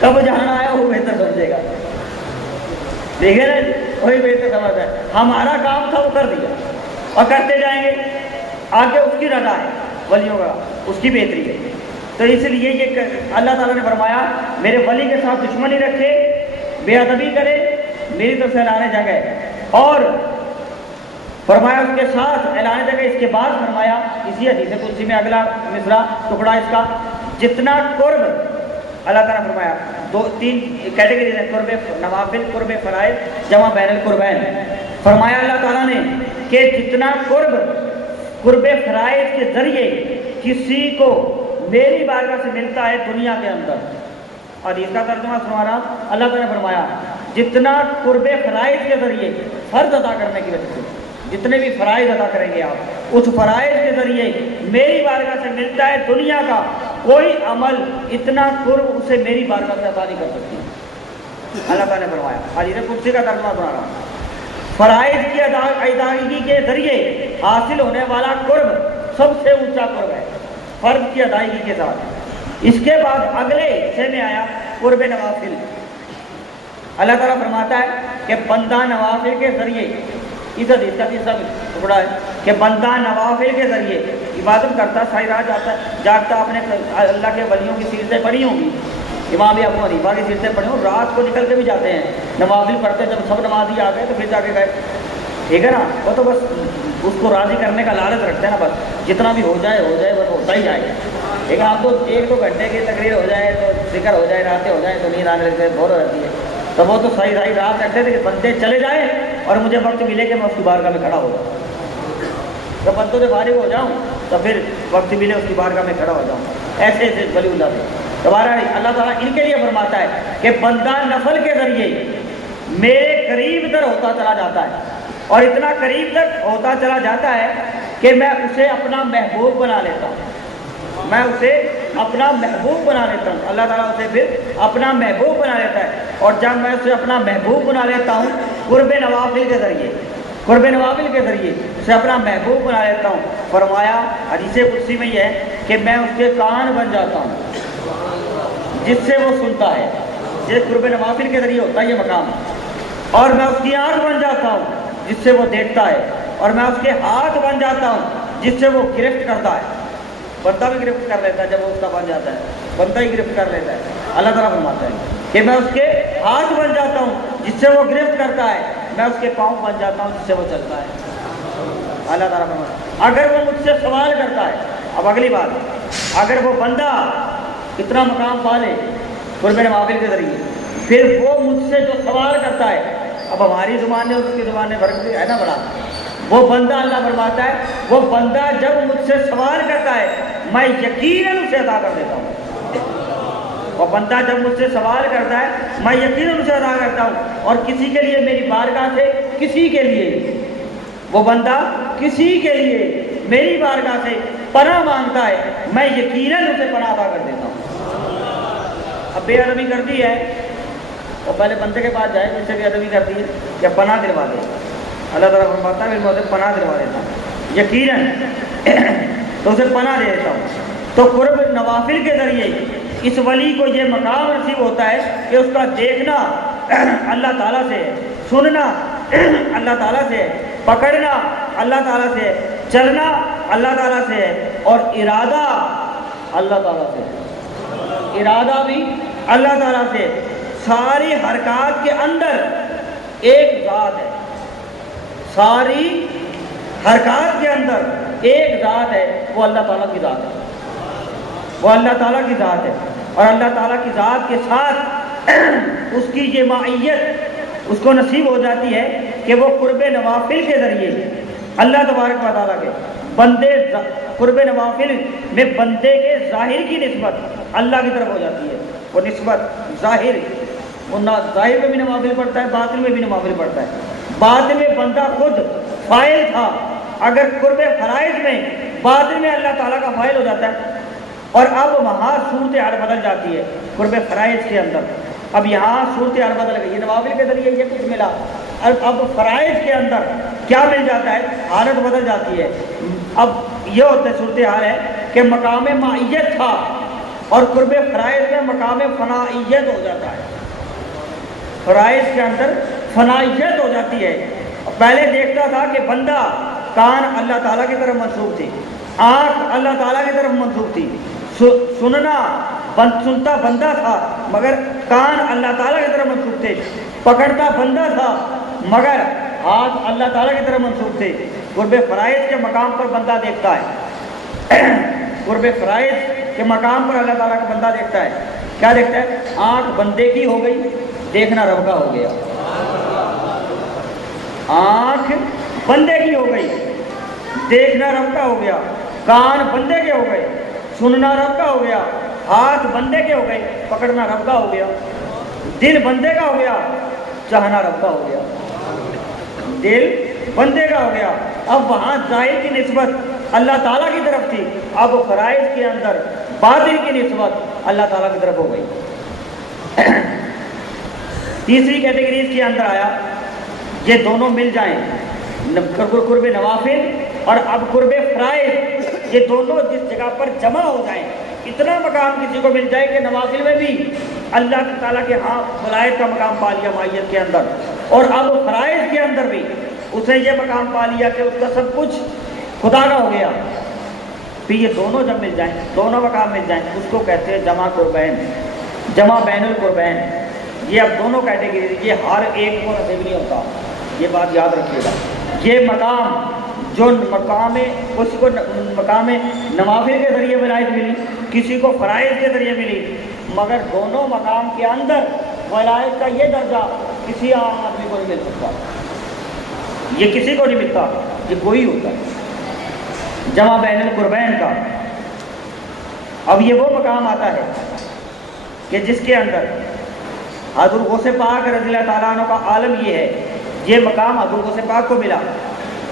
کب جانا ہے وہ بہتر سمجھے گا، دیکھے نا وہی بہتر سمجھتا ہے. ہمارا کام تھا وہ کر دیا اور کرتے جائیں گے، آگے اس کی رضا ہے، ولیوں کا اس کی بہتری ہے. تو اس لیے یہ اللہ تعالیٰ نے فرمایا میرے ولی کے ساتھ دشمنی رکھے، بے ادبی کرے، میری طرف سے اعلان جگہ ہے. اور فرمایا اس کے ساتھ اعلان جگہ. اس کے بعد فرمایا اسی حدیث قدسی میں اگلا مصرع ٹکڑا اس کا، جتنا قرب اللہ تعالیٰ نے فرمایا تین کیٹیگریز ہیں، قرب نوافل، قرب فرائض، جمع بین القربین. فرمایا اللہ تعالیٰ نے کہ جتنا قرب فرائض کے ذریعے کسی کو میری بارگاہ سے ملتا ہے دنیا کے اندر. اور اس کا ترجمہ سنا رہا اللہ تعالیٰ نے فرمایا جتنا قرب فرائض کے ذریعے فرض ادا کرنے کی وجہ سے جتنے بھی فرائض ادا کریں گے آپ، اس فرائض کے ذریعے میری بارگاہ سے ملتا ہے دنیا کا کوئی عمل اتنا قرب اسے میری بارگاہ سے ادا نہیں کر سکتی. اللہ تعالیٰ نے فرمایا. حدیث قدسی کا ترجمہ سنا رہا ہوں. فرائض کی ادائیگی کے ذریعے حاصل ہونے والا قرب سب سے اونچا قرب ہے، فرض کی ادائیگی کے ساتھ. اس کے بعد اگلے حصے میں آیا قرب نوافل. اللہ تعالیٰ فرماتا ہے کہ بندہ نوافل کے ذریعے، اس حدیث کا تیسرا ٹکڑا ہے کہ بندہ نوافل کے ذریعے عبادت کرتا، ساری رات جاگتا. آپ نے اللہ کے ولیوں کی سیرتیں پڑھی ہوں گی، امام ابو حنیفہ کی سیرتیں پڑھی ہوں، رات کو نکل کے بھی جاتے ہیں نوافل پڑھتے. جب سب نمازی آ گئے تو پھر جا کے گئے، ٹھیک ہے نا. وہ تو بس اس کو راضی کرنے کا لالچ رکھتے ہیں نا، بس جتنا بھی ہو جائے بس ہوتا ہی جائے. لیکن آپ تو 1-2 گھنٹے کی تقریر ہو جائے تو ذکر ہو جائے، راتیں ہو جائیں تو نیند آنے لگتے، بور ہو جاتی ہے. تو وہ تو صحیح رات رکھتے تھے کہ بندے چلے جائیں اور مجھے وقت ملے کہ میں اس کی بارگاہ میں کھڑا ہو جاؤں. جب بندوں سے فارغ ہو جاؤں تو پھر وقت ملے اس کی بارگاہ میں کھڑا ہو جاؤں. ایسے ایسے ولی اللہ سے دوبارہ اللہ تعالیٰ ان کے لیے فرماتا ہے کہ بندہ نفل کے ذریعے میرے قریب تر ہوتا چلا جاتا ہے، اور اتنا قریب تک ہوتا چلا جاتا ہے کہ میں اسے اپنا محبوب بنا لیتا ہوں. میں اسے اپنا محبوب بنا لیتا ہوں. اللہ تعالیٰ اسے پھر اپنا محبوب بنا لیتا ہے. اور جب میں اسے اپنا محبوب بنا لیتا ہوں قرب نوافل کے ذریعے اسے اپنا محبوب بنا لیتا ہوں. فرمایا حدیث قدسی میں یہ ہے کہ میں اس کے کان بن جاتا ہوں جس سے وہ سنتا ہے. یہ قرب نوافل کے ذریعے ہوتا ہے یہ مقام. اور میں اس کی آنکھ بن جاتا ہوں جس سے وہ دیکھتا ہے. اور میں اس کے ہاتھ بن جاتا ہوں جس سے وہ گرفت کرتا ہے. بندہ بھی گرفت کر لیتا ہے جب وہ اس کا بن جاتا ہے، بندہ ہی گرفت کر لیتا ہے. اللہ تعالیٰ فرماتا ہے کہ میں اس کے ہاتھ بن جاتا ہوں جس سے وہ گرفت کرتا ہے، میں اس کے پاؤں بن جاتا ہوں جس سے وہ چلتا ہے. اللہ تعالیٰ فرماتا ہے اگر وہ مجھ سے سوال کرتا ہے. اب اگلی بات، اگر وہ بندہ اتنا مقام پا لے قرب نوافل کے ذریعے، پھر وہ مجھ سے جو سوال کرتا ہے، اب ہماری زبان نے اس کی زبان میں فرق ہے نا بڑا. وہ بندہ اللہ فرماتا ہے وہ بندہ جب مجھ سے سوال کرتا ہے میں یقیناً اسے ادا کر دیتا ہوں. اور بندہ جب مجھ سے سوال کرتا ہے میں یقیناً اسے ادا کرتا ہوں. اور کسی کے لیے میری بارگاہ سے، کسی کے لیے وہ بندہ کسی کے لیے میری بارگاہ سے پناہ مانگتا ہے، میں یقیناً اسے پناہ ادا کر دیتا ہوں. اب بے ادبی کرتی ہے اور پہلے بندے کے پاس جائے جس سے بے ادبی کرتی ہے یا پناہ دلوا دے. اللہ تعالیٰ فرماتا ہے میں اسے پناہ دلوا دیتا ہوں یقیناً تو اسے پناہ دے دیتا ہوں. تو قرب نوافل کے ذریعے اس ولی کو یہ مقام نصیب ہوتا ہے کہ اس کا دیکھنا اللہ تعالیٰ سے ہے، سننا اللہ تعالیٰ سے ہے، پکڑنا اللہ تعالیٰ سے ہے، چلنا اللہ تعالیٰ سے ہے، اور ارادہ اللہ تعالیٰ سے ہے. ارادہ بھی اللہ تعالیٰ سے. ساری حرکات کے اندر ایک ذات ہے، ساری حرکات کے اندر ایک ذات ہے، وہ اللہ تعالیٰ کی ذات ہے. وہ اللہ تعالیٰ کی ذات ہے. اور اللہ تعالیٰ کی ذات کے ساتھ اس کی یہ معیت اس کو نصیب ہو جاتی ہے کہ وہ قرب نوافل کے ذریعے اللہ تبارک و تعالیٰ کے بندے قرب نوافل میں بندے کے ظاہر کی نسبت اللہ کی طرف ہو جاتی ہے. وہ نسبت ظاہر، وہ ظاہر میں بھی نوافل پڑھتا ہے، باطن میں بھی نوافل پڑھتا ہے. باطن میں بندہ خود فاعل تھا، اگر قرب فرائض میں باطن میں اللہ تعالیٰ کا فاعل ہو جاتا ہے. اور اب وہاں صورتحال بدل جاتی ہے قرب فرائض کے اندر. اب یہاں صورتحال بدل گئی، یہ نوافل کے ذریعے یہ کچھ ملا، اب فرائض کے اندر کیا مل جاتا ہے، حالت بدل جاتی ہے. اب یہ ہوتا ہے صورتحال ہے کہ مقام معیت تھا اور قرب فرائض میں مقام فنائیت ہو جاتا ہے، فرائض کے اندر فنائیت ہو جاتی ہے۔ پہلے دیکھتا تھا کہ بندہ کان اللہ تعالیٰ کی طرف منسوب تھی، آنکھ اللہ تعالیٰ کی طرف منسوب تھی، سنتا بندہ تھا مگر کان اللہ تعالیٰ کی طرف منسوب تھے، پکڑتا بندہ تھا مگر ہاتھ اللہ تعالیٰ کی طرف منسوب تھے۔ قرب فرائض کے مقام پر بندہ دیکھتا ہے، قرب فرائض کے مقام پر اللہ تعالیٰ کا بندہ دیکھتا ہے، کیا دیکھتا ہے؟ آنکھ بندے کی ہو گئی، دیکھنا رب کا ہو گیا، آنکھ بندے کی ہو گئی، دیکھنا رب کا ہو گیا، کان بندے کے ہو گئے، سننا رب کا ہو گیا، ہاتھ بندے کے ہو گئے، پکڑنا رب کا ہو گیا، دل بندے کا ہو گیا، چاہنا رب کا ہو گیا، دل بندے کا ہو گیا۔ اب وہاں ظاہر کی نسبت اللہ تعالیٰ کی طرف تھی، اب فرائض کے اندر باطن کی نسبت اللہ تعالیٰ کی طرف ہو گئی۔ تیسری کیٹیگری اس کے اندر آیا، یہ دونوں مل جائیں، قرب نوافل اور اب قرب فرائض، یہ دونوں جس جگہ پر جمع ہو جائیں، اتنا مقام کسی کو مل جائے کہ نوافل میں بھی اللہ تعالیٰ کے ہاں ولایت کا مقام پا لیا مائیت کے اندر، اور اب فرائض کے اندر بھی اس نے یہ مقام پا لیا کہ اس کا سب کچھ خدا کا ہو گیا۔ پھر یہ دونوں جب مل جائیں، دونوں مقام مل جائیں، اس کو کہتے ہیں جمع قربین، جمع بین القربین۔ یہ اب دونوں کیٹیگری، یہ ہر ایک کو نصیب نہیں ہوتا، یہ بات یاد رکھیے گا۔ یہ مقام جو مقام اس کو مقام نوافل کے ذریعے ولایت ملی، کسی کو فرائض کے ذریعے ملی، مگر دونوں مقام کے اندر ولایت کا یہ درجہ کسی عام آدمی کو نہیں مل سکتا، یہ کسی کو نہیں ملتا، یہ کوئی ہوتا ہے جمع بین القربین کا۔ اب یہ وہ مقام آتا ہے کہ جس کے اندر حضرت غوث پاک رضی اللہ تعالیٰ عنہ کا عالم یہ ہے، یہ مقام حضرت غوث پاک کو ملا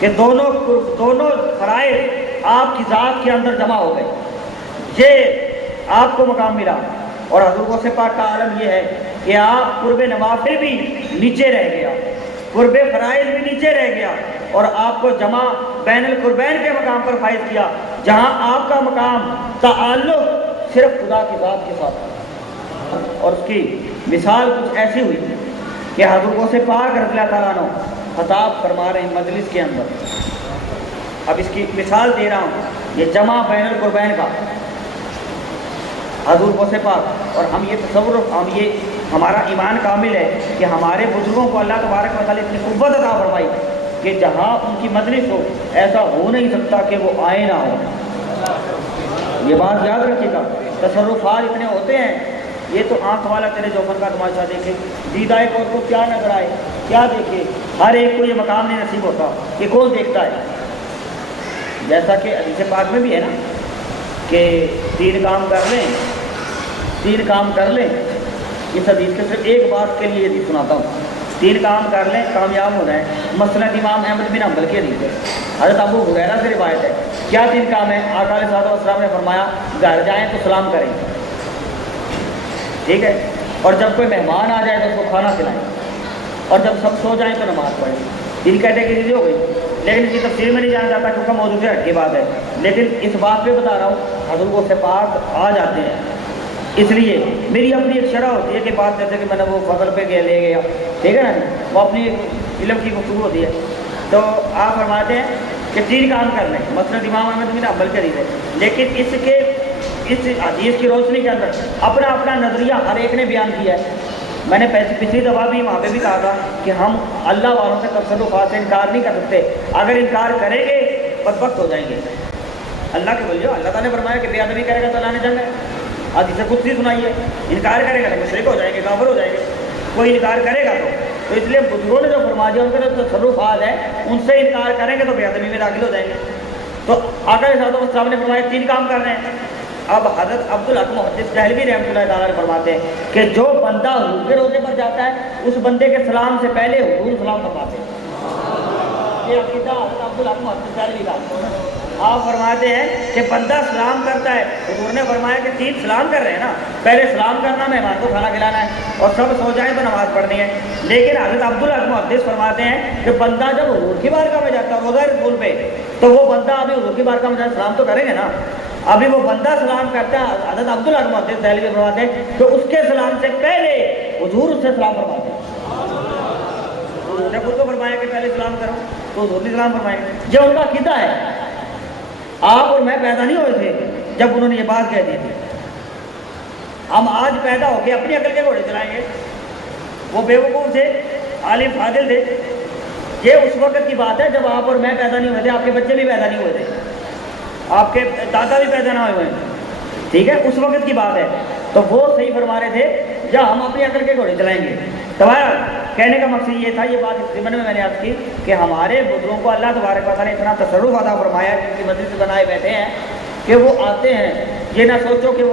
کہ دونوں فرائض آپ کی ذات کے اندر جمع ہو گئے، یہ آپ کو مقام ملا۔ اور حضرت غوث پاک کا عالم یہ ہے کہ آپ قرب نوافل بھی نیچے رہ گیا، قرب فرائض بھی نیچے رہ گیا، اور آپ کو جمع بین القربین کے مقام پر فائز کیا، جہاں آپ کا مقام تعلق صرف خدا کی ذات کے ساتھ۔ اور اس کی مثال کچھ ایسی ہوئی کہ حضرت غوث پاک رضی اللہ تعالیٰ عنہ خطاب فرما رہے ہیں مجلس کے اندر۔ اب اس کی مثال دے رہا ہوں، یہ جمع بین القربین کا حضرت غوث پاک، اور ہم یہ تصور، ہم یہ ہمارا ایمان کامل ہے کہ ہمارے بزرگوں کو اللہ تبارک و تعالیٰ اتنی قوت عطا فرمائی کہ جہاں ان کی مجلس ہو ایسا ہو نہیں سکتا کہ وہ آئے نہ ہو۔ یہ بات یاد رکھیے گا، تصرفات اتنے ہوتے ہیں، یہ تو آنکھ والا تیرے جوفن کا تماشا دیکھے، دیدائے کون کو کیا نظر آئے، کیا دیکھے، ہر ایک کو یہ مقام نہیں نصیب ہوتا کہ کون دیکھتا ہے۔ جیسا کہ حدیث پاک میں بھی ہے نا کہ تین کام کر لیں، اس حدیث کے صرف ایک بات کے لیے حدیث سناتا ہوں، تین کام کر لیں کامیاب ہونا ہے۔ مسند امام احمد بن حنبل کی حدیث ہے، حضرت ابو ہریرہ سے روایت ہے۔ کیا تین کام ہے؟ آقا علیہ الصلوۃ والسلام نے فرمایا گھر جائیں تو سلام کریں، ٹھیک ہے، اور جب کوئی مہمان آ جائے تو اس کو کھانا کھلائیں، اور جب سب سو جائیں تو نماز پڑھیں۔ تین کیٹیگری ہو گئی، لیکن اس کی تفصیل میں نہیں جانا چاہتا کیونکہ موضوع سے ہٹ کے بات ہے، لیکن اس بات پہ بتا رہا ہوں حضرت غوث پاک آ جاتے ہیں، اس لیے میری اپنی ایک شرح ہوتی ہے کہ بات جیسے کہ میں نے وہ فضل پہ لے گیا، ٹھیک ہے نا، وہ اپنی علم کی گفتگو ہوتی ہے، تو آپ فرماتے ہیں کہ تین کام کر لیں، مسند امام احمد بن حنبل کے حدیث ہے، لیکن اس حدیث کی روشنی کے اندر اپنا اپنا نظریہ ہر ایک نے بیان کیا ہے۔ میں نے پچھلی دفعہ بھی وہاں پہ بھی کہا تھا کہ ہم اللہ والوں سے تصرفات سے انکار نہیں کر سکتے، اگر انکار کریں گے بدبخت ہو جائیں گے۔ اللہ کے بولیے، اللہ تعالیٰ نے فرمایا کہ بے ادبی کرے گا تو اللہ نے جنگ ہے، آج اسے کچھ نہیں سنائیے، انکار کرے گا تو مشرک ہو جائیں گے، کافر ہو جائیں گے، کوئی انکار کرے گا تو اس لیے بزرگوں نے جو فرما دیا ان کے جو تصرفات ہیں ان سے انکار کریں گے تو بے ادبی میں داخل ہو جائیں گے۔ تو آقا علیہ السلام نے فرمایا تین کام کر رہے ہیں۔ اب حضرت عبدالحق محدث دہلوی رحمۃ اللہ تعالیٰ نے فرماتے ہیں کہ جو بندہ حضور کے روزے پر جاتا ہے اس بندے کے سلام سے پہلے حضور سلام فرماتے ہیں۔ یہ عقیدہ حضرت عبدالحق محدث دہلوی کا، آپ فرماتے ہیں کہ بندہ سلام کرتا ہے، حضور نے فرمایا کہ تین سلام کر رہے ہیں نا، پہلے سلام کرنا، مہمان کو کھانا کھلانا ہے، اور سب سو جائیں تو نماز پڑھنی ہے۔ لیکن حضرت عبدالحق محدث فرماتے ہیں کہ بندہ جب حضور کی بارگاہ میں جاتا ہے روزہ رسول پہ، تو وہ بندہ ابھی حضور کی بارگاہ میں جاتا سلام تو کریں گے نا، ابھی وہ بندہ سلام کرتا ہے، حضرت عبداللہ محدث دہلوی فرماتے ہیں کہ اس کے سلام سے پہلے حضور اس سے سلام فرماتے ہیں۔ نے خود کو فرمایا کہ پہلے سلام کرو تو حضور بھی سلام فرمائیں۔ یہ ان کا عقیدہ ہے۔ آپ اور میں پیدا نہیں ہوئے تھے جب انہوں نے یہ بات کہہ دی تھی۔ ہم آج پیدا ہو کے اپنی عقل کے گھوڑے چلائیں گے؟ وہ بے وقوف تھے، عالم فاضل تھے۔ یہ اس وقت کی بات ہے جب آپ اور میں پیدا نہیں ہوئے تھے، آپ کے بچے بھی پیدا نہیں ہوئے تھے، آپ کے دادا بھی پیدا نہ ہوئے ہیں، ٹھیک ہے، اس وقت کی بات ہے۔ تو وہ صحیح فرما رہے تھے یا ہم اپنی عقل کے گھوڑے چلائیں گے؟ تو کہنے کا مقصد یہ تھا، یہ بات اس ضمن میں نے عرض کی کہ ہمارے بزرگوں کو اللہ تبارک و تعالیٰ نے اتنا تصرف عطا فرمایا ہے کہ مسجد بنائے بیٹھے ہیں کہ وہ آتے ہیں، یہ نہ سوچو کہ وہ